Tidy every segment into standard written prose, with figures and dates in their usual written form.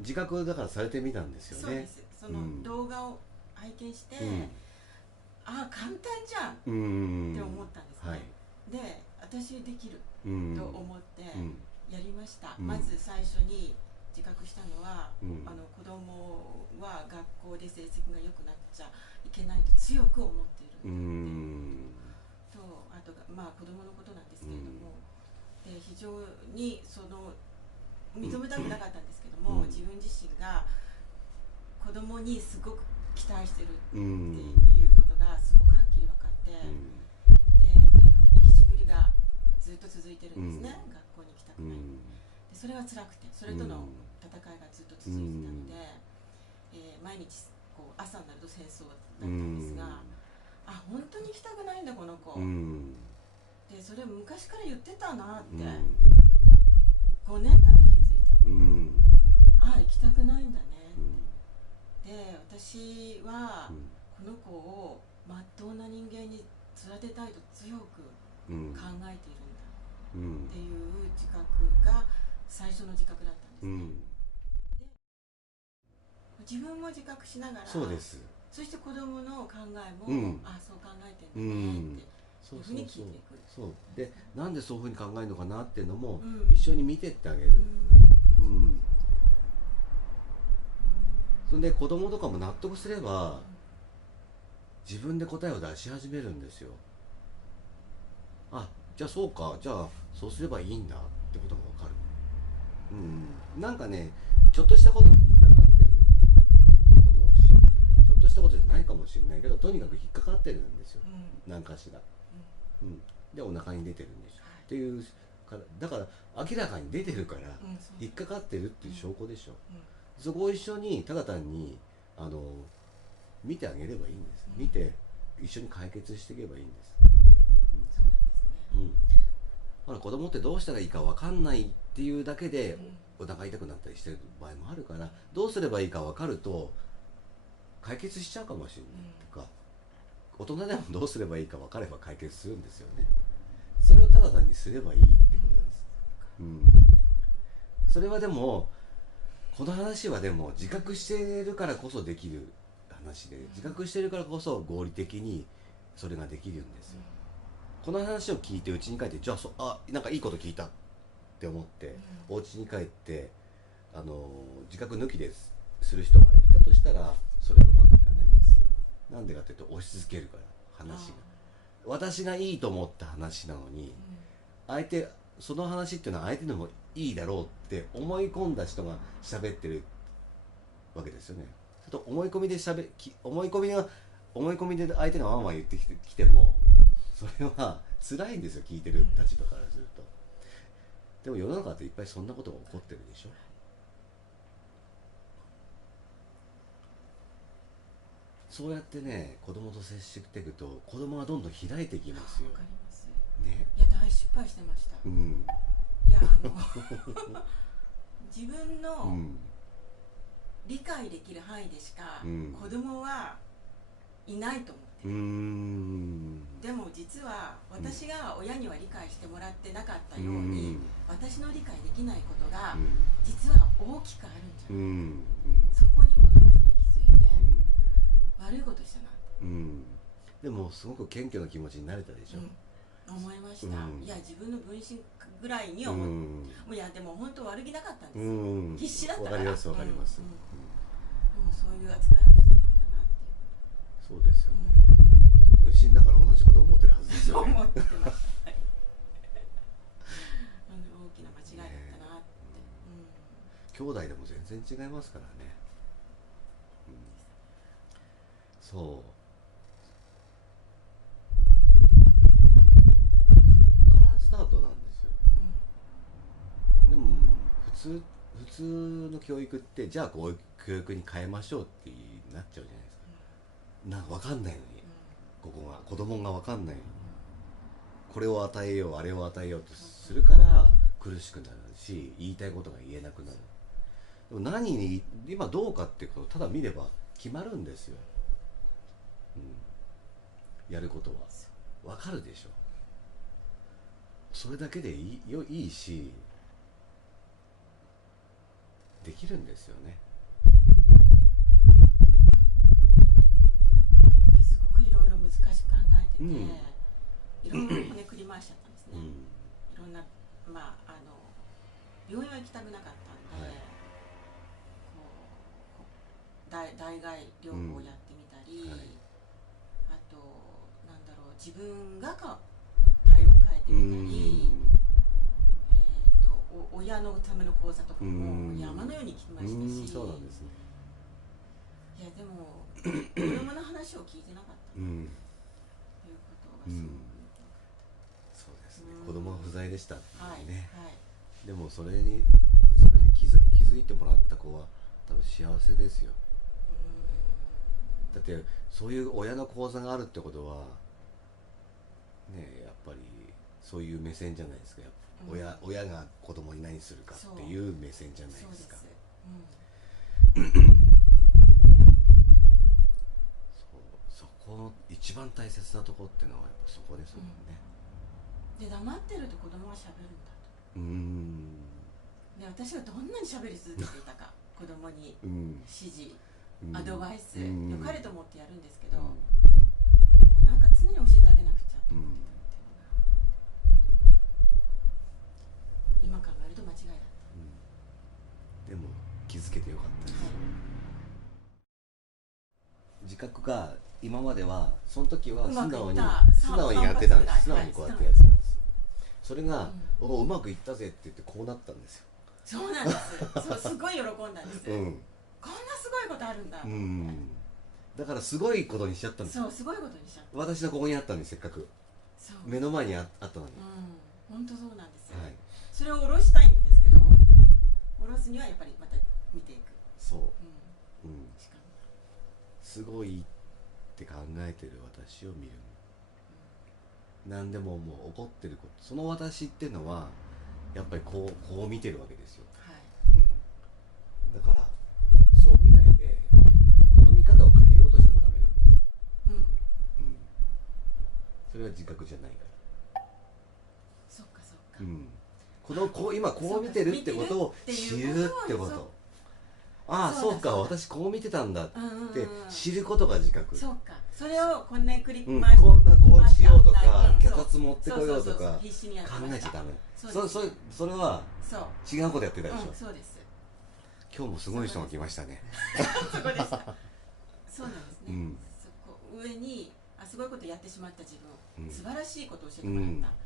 自覚だからされてみたんですよね。そうです。その動画を拝見して、うん、ああ簡単じゃんっうん、て思ったんですはい、ね。で、私できるうん、と思ってうん、やりました。うん、まず最初に自覚したのは、うん、子供は学校で成績が良くなっちゃいけないと強く思っているうんだっていうことん、と、あとまあ子供のことなんですうん、けれども、で非常にその認うん、めたくなかったんですけどうん、も、自分自身が子供にすごく期待してるうってん、いうことがすごくはっきり分かって、うん、でとにかく行きしぶりがずっと続いてるうん、んですね。学校に行きたくない。うん、でそれが辛くて、それとのうん、戦いがずっとう続いてたのん、で、毎日こう朝になると戦争うだったんですん、が、あ、本当に行きたくないんだこの子、うん、でそれ昔から言ってたなってうん、5年経って気づいうん、た。ああ、行きたくないんだね。うん、で、私はこの子をまっとうな人間に育てたいと強くうん、考えているんだうん、っていう自覚が最初の自覚だったんですね。うん、で、自分も自覚しながら、そうです。そして子供の考えも、うん、あ、そう考えてうんだねっん、ていうふうにそうそうそう、聞いていく。そうで、なんでそういうふうに考えるのかなっていうのもうん一緒に見てってあげる。うんうん、うそれで子供とかも納得すれば自分で答えを出し始めるんですよ。あ、じゃあそうか、じゃあそうすればいいんだってことがわかる。うん、なんかね、ちょっとしたことに引っかかってると思うし、ちょっとしたことじゃないかもしれないけど、とにかく引っかかってるんですよ。んうん何かしら。うんうん、でお腹に出てるんですはいっていうから、だから明らかに出てるからそう引っかかってるっていううん証拠でしょ。うんそこを一緒にただ単にあの見てあげればいいんです。うん見て一緒に解決していけばいいんです。そうなんですね。うん、うん、ほら子供ってどうしたらいいか分かんないっていうだけでうんお腹痛くなったりしてる場合もあるから、どうすればいいか分かると解決しちゃうかもしれないとか、大人でもどうすればいいか分かれば解決するんですよね。それをただ単にすればいいってことです。うん、それはでもこの話はでも自覚しているからこそできる話で、自覚しているからこそ合理的にそれができるんですよ。この話を聞いて家に帰って、じゃあなんかいいこと聞いたって思ってお家に帰って自覚抜きでする人がいたとしたら、それはうまくいかないんです。なんでかっていうと押し付けるから話が、私がいいと思った話なのに、相手その話っていうのは相手でもいいだろうって思い込んだ人が喋ってるわけですよね。ちょっと思い込みで思い込みで相手がワンワン言ってきても、それは辛いんですよ、聞いてる立場からすると。でも世の中っていっぱいそんなことが起こってるでしょ。そうやってね、子供と接していくと子供はどんどん開いていきますよ。わかります。ね。いや、大失敗してました。うん、いや、自分のうん、理解できる範囲でしかうん、子供はいないと思ってうる。ん、でも実は私が親には理解してもらってなかったうように、ん、私の理解できないことがうん、実は大きくあるんじゃないか、うん、そこにも同時に気づいて、悪いことしたなって、うん。でもすごく謙虚な気持ちになれたでしょ。思いました。うん、いや、自分の分身ぐらいにう思って、ん、いやでも本当悪気なかったんでうすよ、ん。必死だったわから。かりますわかります。でもそういう扱いをしてたんだなって、そうですよね。分身だから同じこと思ってるはずですよね。思ってました。はい、大きな間違いだったなって、兄弟でも全然違いますからね。うん、そう。そっからスタートなんですよ。でも普通の教育ってじゃあこういう教育に変えましょうってなっちゃうじゃないですか。なんか分かんないのに、ここが子供が分かんないのに、これを与えようあれを与えようとするから苦しくなるし、言いたいことが言えなくなる。でも何に今どうかっていうことをただ見れば決まるんですよ。うん、やることは分かるでしょ。それだけでいいし、できるんですよね。すごくいろいろ難しく考えてて、うんいろいろこねくり回しちゃったんですね、うんいろんな、病院は行きたくなかったんで、はい代替療法をやってみたり、はい、あとなんだろう、自分が体を変えてみたり、親のための講座とかも山のように聞きましたし、そうなんですね。いやでも子供の話を聞いてなかったということがすごく、そうですね、子供は不在でしたね、はいはい、でもそれに気づいてもらった子は多分幸せですよ。だってそういう親の講座があるってことはね、やっぱりそういう目線じゃないですか。やっぱ親が子供に何するかっていう目線じゃないですか。そこの一番大切なところっていうのはやっぱそこですもんね。で黙ってると子供は喋るんだと。で私はどんなに喋り続けていたか子供に指示、アドバイス、良かれと思ってやるんですけど、もうなんか常に教えてあげなくちゃと思ってたっていうのが今考えると間違いだった、でも気づけてよかったです、自覚が今まではその時は素直にやってたんです。素直にこうやってやってたんです。それが、うまくいったぜって言ってこうなったんですよ。そうなんです。そう、すごい喜んだんです、こんなすごいことあるんだと思って、だからすごいことにしちゃったんですよ。そう、すごいことにしちゃった。私はここにあったんです、せっかく目の前にあったのに。本当そうなんですよ、それを下ろしたいんですけど、下ろすにはやっぱりまた見ていく。そう、すごいって考えてる私を見る、何でももう怒ってること、その私っていうのはやっぱりこう見てるわけですよ、だからそう見ないでこの見方を変えようとしてもダメなんです、それは自覚じゃないから。そっかそっか、今こう見てるってことを知るってこと。ああ、そうか、私こう見てたんだって知ることが自覚。そうか、それをこんな繰り返し、こうしようとか脚立持ってこようとか考えちゃダメ。それは違うことやってたでしょ。そうです。今日もすごい人が来ましたね。そこでした。そうなんですね。上にすごいことやってしまった自分、素晴らしいことを教えてもらった。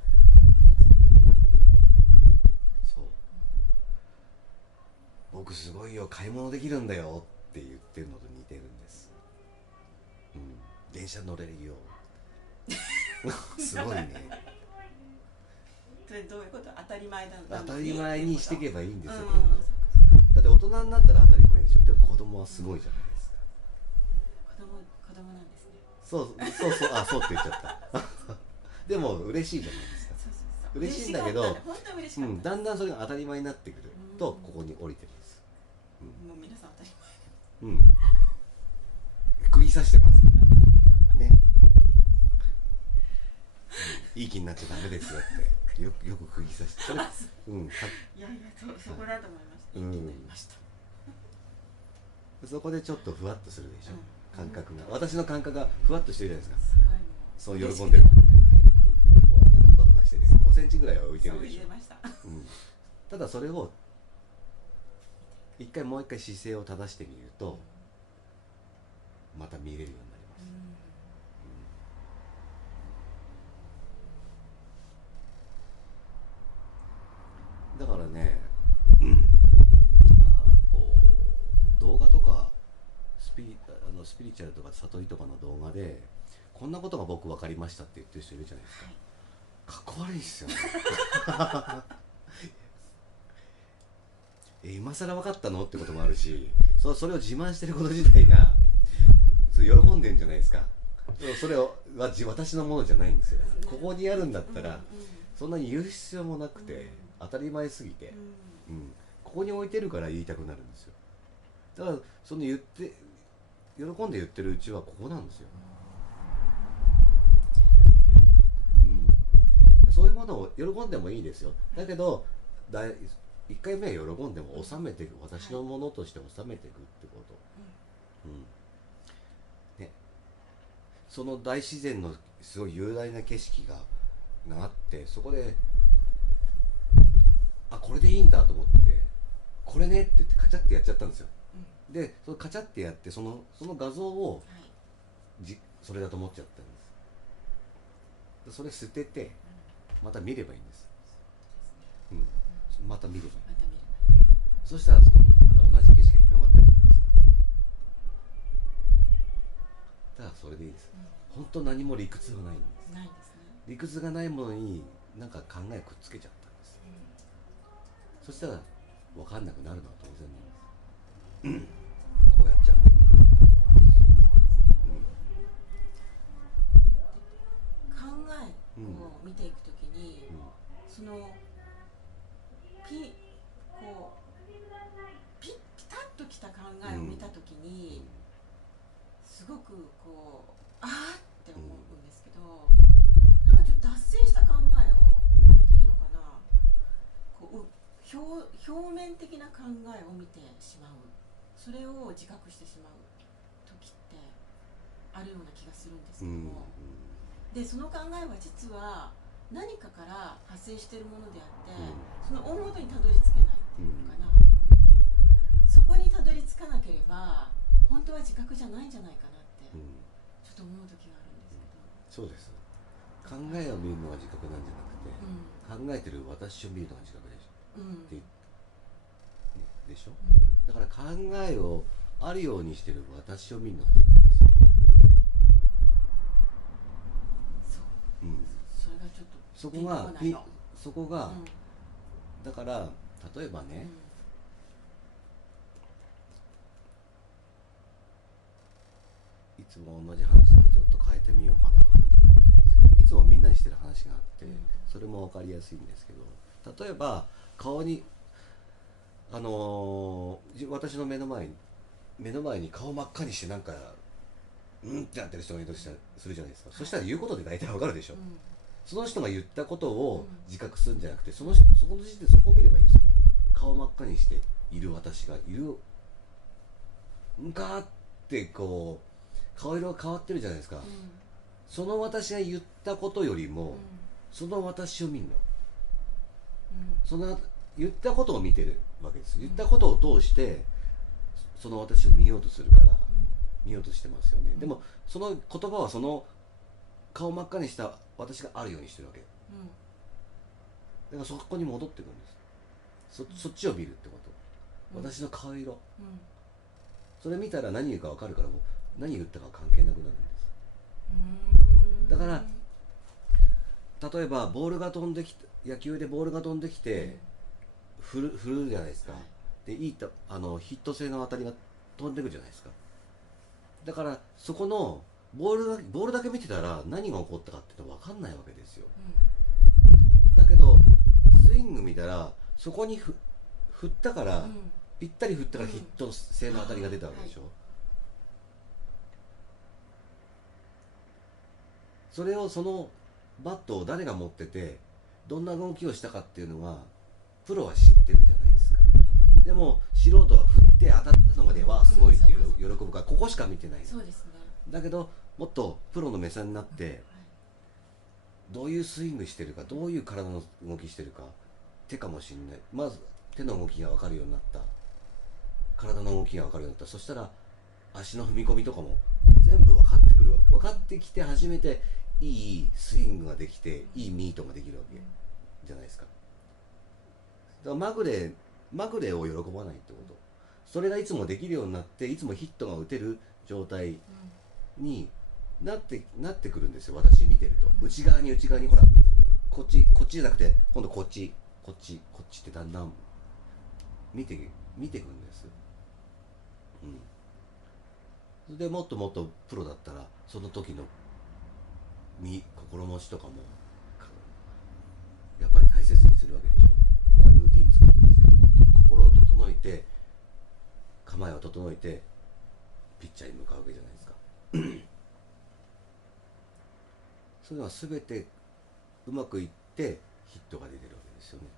僕すごいよ、買い物できるんだよって言ってるのと似てるんです、電車乗れるよすごいね。それどういうこと？当たり前だ。当たり前にしていけばいいんですよ、だって大人になったら当たり前でしょ。でも子供はすごいじゃないですか。子供なんですね。そうあ、そうって言っちゃったでも嬉しいじゃないですか。嬉しいんだけど、だんだんそれが当たり前になってくるとここに降りてるんです。もう皆さん当たり前。釘刺してますね。いい気になっちゃダメですよってよく釘刺して。いやいや、そこだと思いました。いい気になりました。そこでちょっとふわっとするでしょ、感覚が。私の感覚がふわっとしてるじゃないですか。そう喜んでる。もうなんかふわふわしてる。5センチぐらいは浮いてるでしょ。ただそれをもう一回姿勢を正してみるとまた見れるようになります、だからね、動画とかスピリチュアルとか悟りとかの動画でこんなことが僕分かりましたって言ってる人いるじゃないですか、かっこ悪いですよね今更分かったのってこともあるし、それを自慢してること自体が喜んでるんじゃないですか。それは私のものじゃないんですよ。ここにあるんだったらそんなに言う必要もなくて当たり前すぎて、ここに置いてるから言いたくなるんですよ。だからその喜んで言ってるうちはここなんですよ、そういうものを喜んでもいいですよ。だけど1回目は喜んでも収めていく、私のものとして収めていくってこと、ね、その大自然のすごい雄大な景色があって、そこでこれでいいんだと思って、これねって言ってカチャってやっちゃったんですよ、でそのカチャってやってその画像をそれだと思っちゃったんです。それ捨ててまた見ればいいんです、また見ればいい、そしたらそこにまた同じ景色が広がってるじゃないですか。ただそれでいいです、本当何も理屈はないんです。ないですね。理屈がないものになんか考えくっつけちゃったんです、そしたら分かんなくなるのは当然なんです、こうやっちゃう、考えを見ていくときに、そのピタッときた考えを見たときに、すごくあーって思うんですけど、なんかちょっと脱線した考えを、っていうのかな、表面的な考えを見てしまう、それを自覚してしまう時ってあるような気がするんですけども、でその考えは実は何かから発生しているものであって、その大元にたどり着けないっていうのかな、そこにたどり着かなければ本当は自覚じゃないんじゃないかなって、ちょっと思う時があるんですけど、そうです。考えを見るのが自覚なんじゃなくて、考えてる私を見るのが自覚でしょ、でしょ、だから考えをあるようにしてる私を見るのが自覚ですよ。それがちょっとそこが、だから例えばね、いつも同じ話だからちょっと変えてみようかなと思ってるんですけど、いつもみんなにしてる話があって、それも分かりやすいんですけど、例えば顔に私の目の前に顔真っ赤にしてなんかってなってる人がいるとするじゃないですか、そしたら言うことで大体わかるでしょ、その人が言ったことを自覚するんじゃなくて、そこの時点でそこを見ればいいんですよ。顔真っ赤にしている私がいるガーって顔色が変わってるじゃないですか、その私が言ったことよりも、その私を見るの、その言ったことを見てるわけです。言ったことを通してその私を見ようとするから、見ようとしてますよね、でもその言葉はその顔真っ赤にした私があるようにしてるわけ、だからそこに戻ってくるんです。そっちを見るってこと、私の顔色、それ見たら何言うか分かるから、もう何言ったか関係なくなるんです。だから例えばボールが飛んできて、野球でボールが飛んできて、振るじゃないですか、でヒット性の当たりが飛んでくるじゃないですか。だからそこのボールだけ見てたら何が起こったかっていうのは分かんないわけですよ、だけどスイング見たらそこに振ったから、ぴったり振ったからヒット性の当たりが出たわけでしょ、それをそのバットを誰が持っててどんな動きをしたかっていうのはプロは知ってるじゃないですか。でも素人は振って当たったのまではすごいっていう喜ぶから、ここしか見てない。そうですね。だけどもっとプロの目線になって、どういうスイングしてるか、どういう体の動きしてるか、手かもしれない、まず手の動きが分かるようになった、体の動きが分かるようになった、そしたら足の踏み込みとかも全部分かってくるわけ。分かってきて初めていいスイングができて、いいミートができるわけじゃないですか。だからまぐれを喜ばないってこと、それがいつもできるようになって、いつもヒットが打てる状態になってくるんですよ。私見てると内側にほら、こっちじゃなくて今度こっちってだんだん見ていくんです。それでもっともっとプロだったらその時の心持ちとかもやっぱり大切にするわけでしょ。ルーティン作ったりして心を整えて、構えを整えてピッチャーに向かうわけじゃないですかそういうのは全てうまくいってヒットが出てるわけですよね。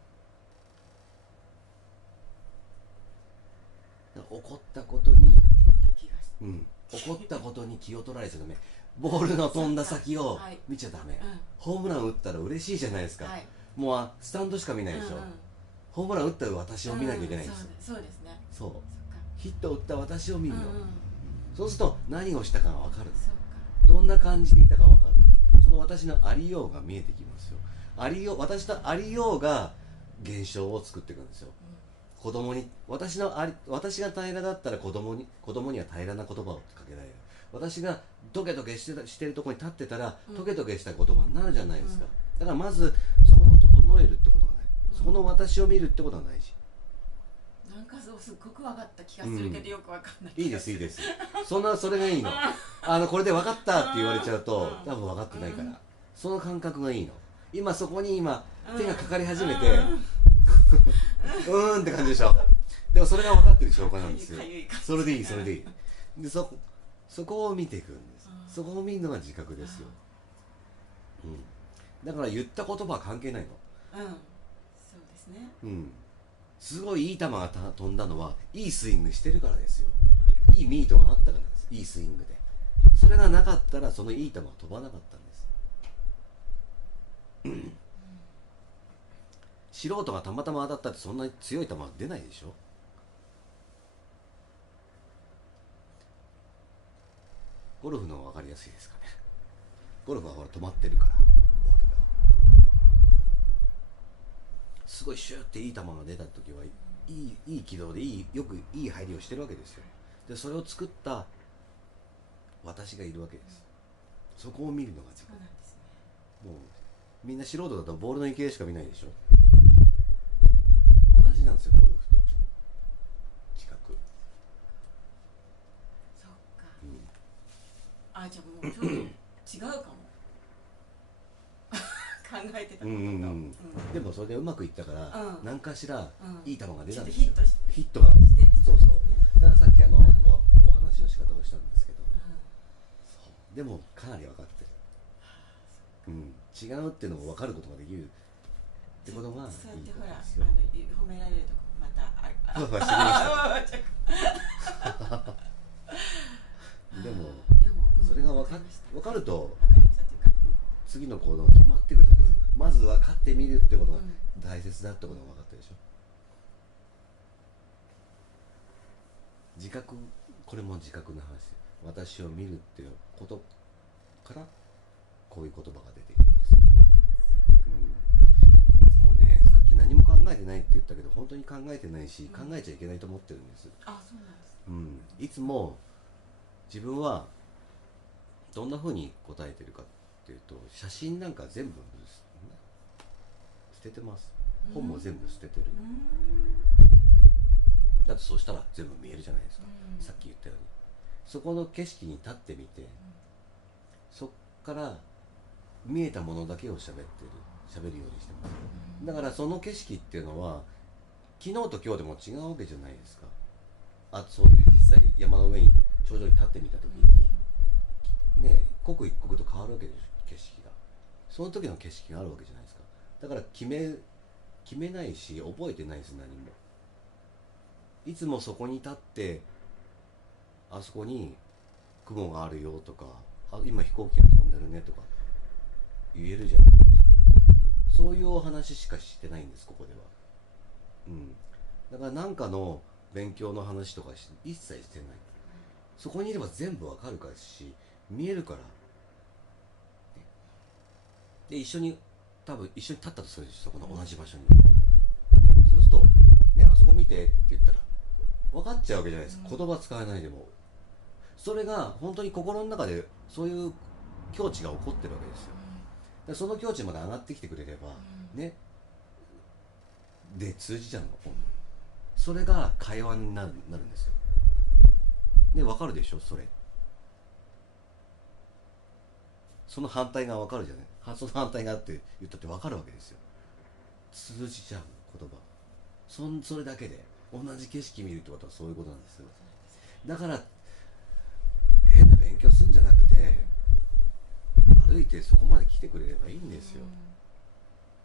怒ったことに、気がして怒ったことに気を取られちゃダメ。ボールの飛んだ先を見ちゃダメ、ホームラン打ったら嬉しいじゃないですか、もうスタンドしか見ないでしょ、ホームラン打った私を見なきゃいけないんですよ、そうですね。そう、ヒット打った私を見るの、そうすると何をしたかが分かる、どんな感じでいたか分かる、その私のありようが見えてきますよ。私とありようが現象を作っていくんですよ。子供に私が平らだったら子供には平らな言葉をかけられる。私がトゲトゲしてるところに立ってたら、トゲトゲした言葉になるじゃないですか、だからまずそこを整えるってことがない、そこの私を見るってことが大事。なんかすっごく分かった気がするけど、よく分かんない。いいですいいです、それがいいのこれで分かったって言われちゃうと多分分かってないから、その感覚がいいの。今そこに手がかかり始めてって感じでしょ。でもそれが分かってる証拠なんですよ。それでいいで、そこを見ていくんです。そこを見るのが自覚ですよ、だから言った言葉は関係ないの。そうですね。すごいいい球が飛んだのはいいスイングしてるからですよ。いいミートがあったからです。いいスイングで、それがなかったらそのいい球は飛ばなかったんです。素人がたまたま当たったってそんなに強い球は出ないでしょ。ゴルフの方が分かりやすいですかね。ゴルフはほら止まってるから、ボールがすごいシューっていい球が出た時はいい軌道でよくいい入りをしてるわけですよ。でそれを作った私がいるわけです。そこを見るのが自分。もうみんな素人だとボールの行方しか見ないでしょ。同じなんですよ、ゴルフと自覚。そっか、じゃあもうちょっと違うかも考えてたことと、でもそれでうまくいったから、何かしらいい球が出たんですよ。ヒットが、そうだからさっきお話の仕方をしたんですけど、でもかなり分かってる、違うっていうのも分かることができるってことがいいことですよ。そうやってほら褒められるとこまたでもそれが分かると次の行動が決まってくるじゃないですか、まず分かってみるってことが大切だってことが分かったでしょ。自覚、これも自覚の話。私を見るっていうことからこういう言葉が出てきますよ、いつもね、さっき何も考えてないって言ったけど本当に考えてないし、考えちゃいけないと思ってるんです。そうなんです。いつも自分はどんな風に答えてるかっていうと、写真なんか全部捨ててます。本も全部捨ててる。だってそうしたら全部見えるじゃないですか、さっき言ったように。そこの景色に立ってみて、そっから見えたものだけを喋るようにしてます、だからその景色っていうのは昨日と今日でも違うわけじゃないですか。そういう実際山の上に頂上に立ってみた時にね、刻一刻と変わるわけでしょ、景色が。その時の景色があるわけじゃないですか。だから決めないし覚えてないです、何も。いつもそこに立って、あそこに雲があるよとか、今飛行機が飛んでるねとか言えるじゃないですか。そういうお話しかしてないんです、ここでは。だから何かの勉強の話とか一切してない。そこにいれば全部わかるからし、見えるから、で多分一緒に立ったとするでしょ、そこの同じ場所に。そうするとね、あそこ見てって言ったら分かっちゃうわけじゃないですか、言葉使えないでも。それが本当に心の中でそういう境地が起こってるわけですよ。でその境地まで上がってきてくれれば、ね、で通じちゃうの、今度。それが会話になるんですよ。ね、分かるでしょ、それ。その反対が分かるじゃない。その反対がって言ったって分かるわけですよ。通じちゃう言葉。それだけで同じ景色見るってことはそういうことなんですよ。だから変な勉強するんじゃなくて、歩いてそこまで来てくれればいいんですよ。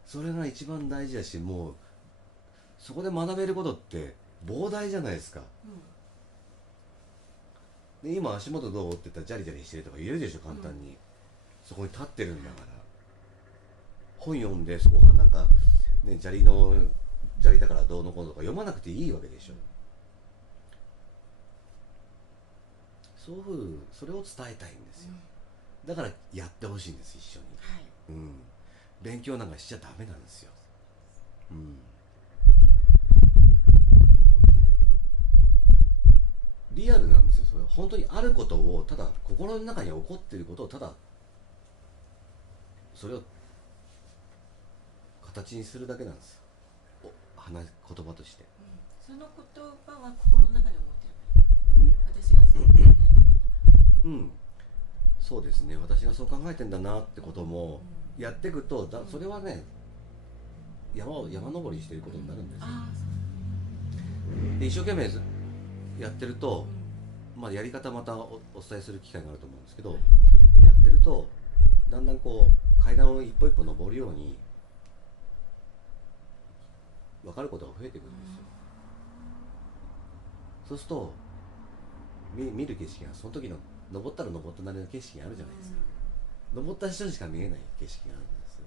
それが一番大事だし、もうそこで学べることって膨大じゃないですか、で今足元どうって言ったらジャリジャリしてるとか言えるでしょ簡単に、そこに立ってるんだから、本読んでそこがなんかね砂利だからどうのこうのとか読まなくていいわけでしょ、そういうふうそれを伝えたいんですよ、だからやってほしいんです一緒に、はい、勉強なんかしちゃダメなんですよ、もうねリアルなんですよそれ本当にあることをただ心の中に起こっていることをただそれを形にするだけなんですよ言葉として、その言葉は心の中で思ってる、私がそう考えてるんだな、そうですね私がそう考えてんだなってこともやっていくとそれはね山登りしてることになるんですよ、で一生懸命やってると、やり方またお伝えする機会があると思うんですけど、やってるとだんだんこう階段を一歩一歩登るように分かることが増えていくんですよ、そうすると見る景色がその時の登ったら登ったなりの景色があるじゃないですか、登った人にしか見えない景色があるんです。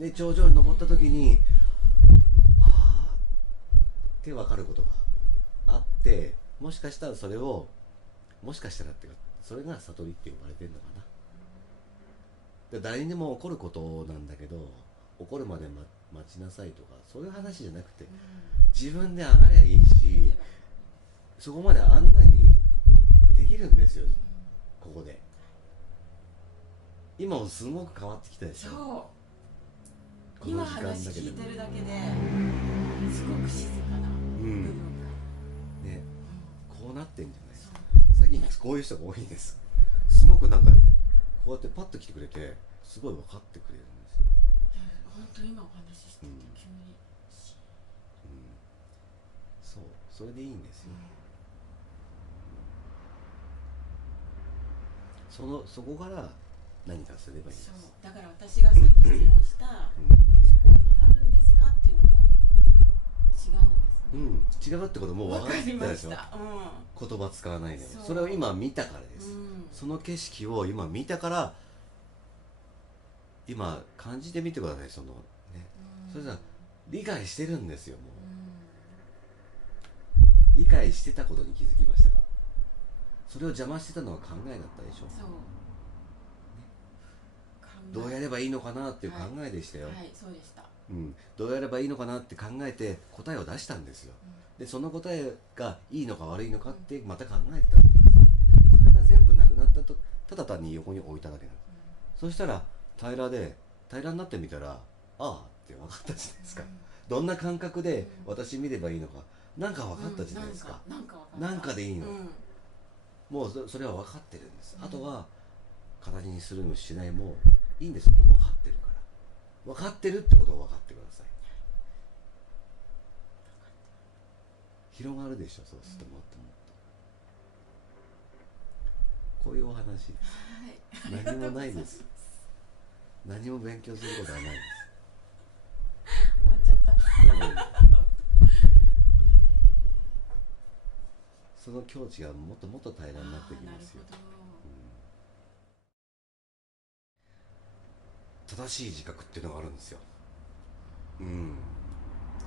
で頂上に登った時にああって分かることがあって、もしかしたらそれをもしかしたらっていうかそれが悟りって呼ばれてるのかな。で誰にでも起こることなんだけど起こるまで、待ちなさいとかそういう話じゃなくて、自分で上がりゃいいしそこまで案内できるんですよ、ここで。今もすごく変わってきたでしょ。そう今話聞いてるだけですごく静かな部分が、ね、こうなってんじゃないですか。最近こういう人が多いです。すごくなんかこうやってパッと来てくれてすごい分かってくれるんですよ。本当今お話ししてて急に、それでいいんですよ、そこから何かすればいいんです。そうだから私がさっき質問した、思考を見張るんですかっていうのも違うんですね、違うってこともう分かってたでしょ、言葉使わないで。それを今見たからです、その景色を今見たから今感じてみてください。そのね、それじゃ理解してるんですよ。もう、理解してたことに気づきましたか。それを邪魔してたのは考えだったでしょ。そう、ね、どうやればいいのかなっていう考えでしたよ。そうでした、どうやればいいのかなって考えて答えを出したんですよ、でその答えがいいのか悪いのかってまた考えてたんです。それが全部なくなったとただ単に横に置いただけなんです、そしたら平らになってみたらああって分かったじゃないですか、どんな感覚で私見ればいいのかなんか分かったじゃないですか、なんかでいいの、もうそれは分かってるんです、あとは形にするもしないもいいんです。もう分かってるから、分かってるってことを分かってください。広がるでしょ、そうするともっともっと。こういうお話です、何もないです。何も勉強することはないです。終わっちゃった、その境地がもっともっと平らになってきますよ。正しい自覚っていうのがあるんですよ。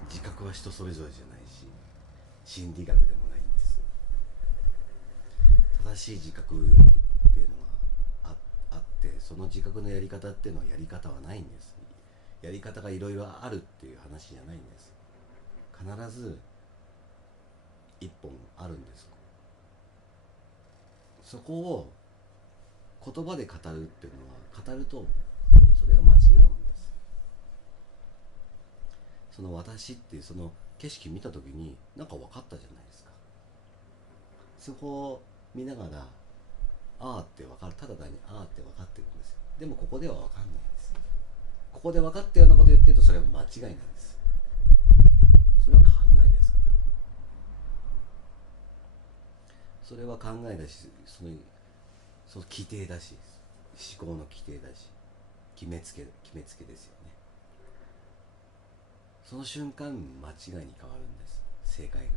自覚は人それぞれじゃないし心理学でもないんです。正しい自覚っていうのがあって、その自覚のやり方っていうのはやり方はないんです。やり方がいろいろあるっていう話じゃないんです。必ず一本あるんです。そこを言葉で語るっていうのは語るとそれは間違うんです。その私っていうその景色見た時になんか分かったじゃないですか。そこを見ながらあーって分かる、ただ単にあーって分かってるんですよ。でもここでは分かんないんです。ここで分かったようなこと言ってるとそれは間違いなんです。それは考えですから。それは考えだし、その規定だし、思考の規定だし、決めつけですよね。その瞬間間違いに変わるんです、正解が。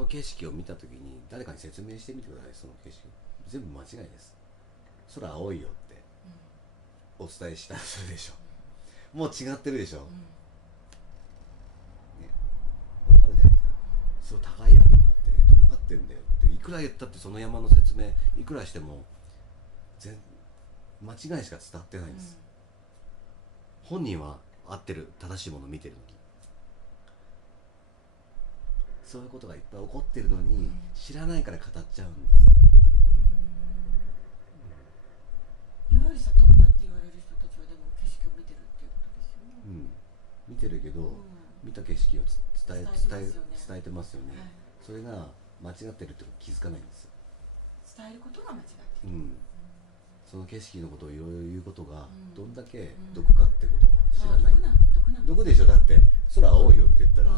の景色を見た時に誰かに説明してみてください。その景色全部間違いです。空青いよってお伝えしたらするでしょ。もう違ってるでしょ、ね、分かるじゃないですか。そう高い山があってね、とんがってんだよっていくら言ったって、その山の説明いくらしても間違いしか伝わってないんです、本人は合ってる正しいものを見てるのに、そういうことがいっぱい起こってるのに、知らないから語っちゃうんです。いわゆる悟ったって言われる人たちはでも景色を見てるっていうことですよね。見てるけど、見た景色を伝えてますよね、はい、それが間違ってるってこと気づかないんです。伝えることが間違ってる、その景色のことをいろいろ言うことがどんだけ毒かってことを知らない、毒でしょ。だって空青いよって言ったら、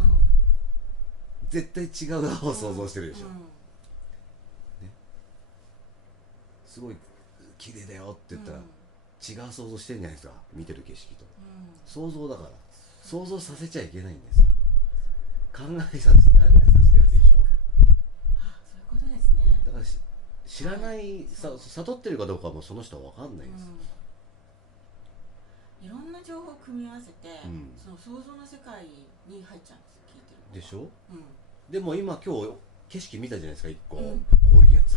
絶対違う青を想像してるでしょ、ね、すごい綺麗だよって言ったら、違う想像してるんじゃないですか、見てる景色と、想像だから想像させちゃいけないんです。考えさせてるでしょ。そういうことですね。だから知らない、悟ってるかどうかはもうその人は分かんないんです、いろんな情報を組み合わせて、その想像の世界に入っちゃうんですよ、聞いてるでしょ、でも今日景色見たじゃないですか、一個、こういうやつ、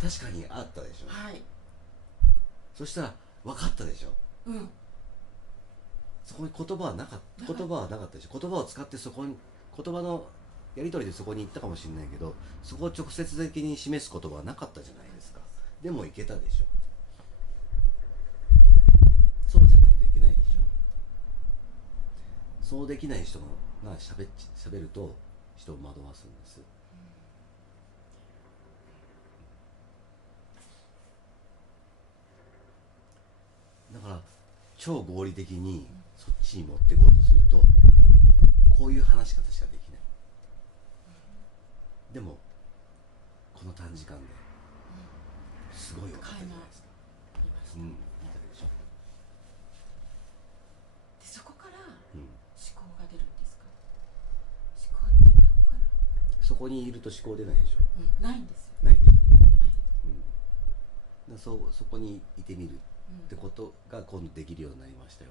確かにあったでしょ、そしたら分かったでしょ、そこに言葉はなかったでしょ。言葉を使ってそこに言葉のやり取りでそこに行ったかもしれないけど、そこを直接的に示す言葉はなかったじゃないですか。でも行けたでしょ。そうじゃないといけないでしょ。そうできない人がしゃべると人を惑わすんです。だから超合理的にそっちに持ってこうとすると、こういう話し方しかできない。でもこの短時間ですごい分かったじゃないですか。見たでしょ。でそこから思考が出るんですか。思考ってどこから。そこにいると思考出ないでしょ、ないんですよ。ないでしょ、そこにいてみるってことが今度できるようになりましたよ。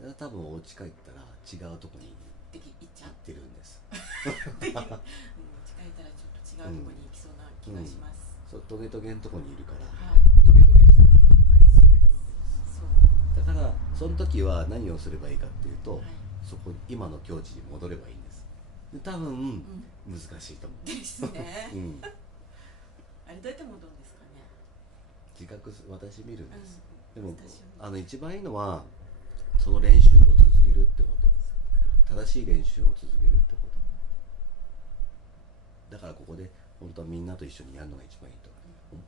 だから多分お家帰ったら違うとこに行ってるんです。近いたらちょっと違うところに行きそうな気がします。そうトゲトゲのとこにいるから、トゲトゲしたことがないです。だからその時は何をすればいいかっていうと、そこ今の境地に戻ればいいんです。で多分、難しいと思う。ですね。あれどうやって戻るんですかね。自覚私見るんです。でも一番いいのはその練習を続けるってこと、正しい練習を続けるってこと。だからここで本当はみんなと一緒にやるのが一番いいと思う。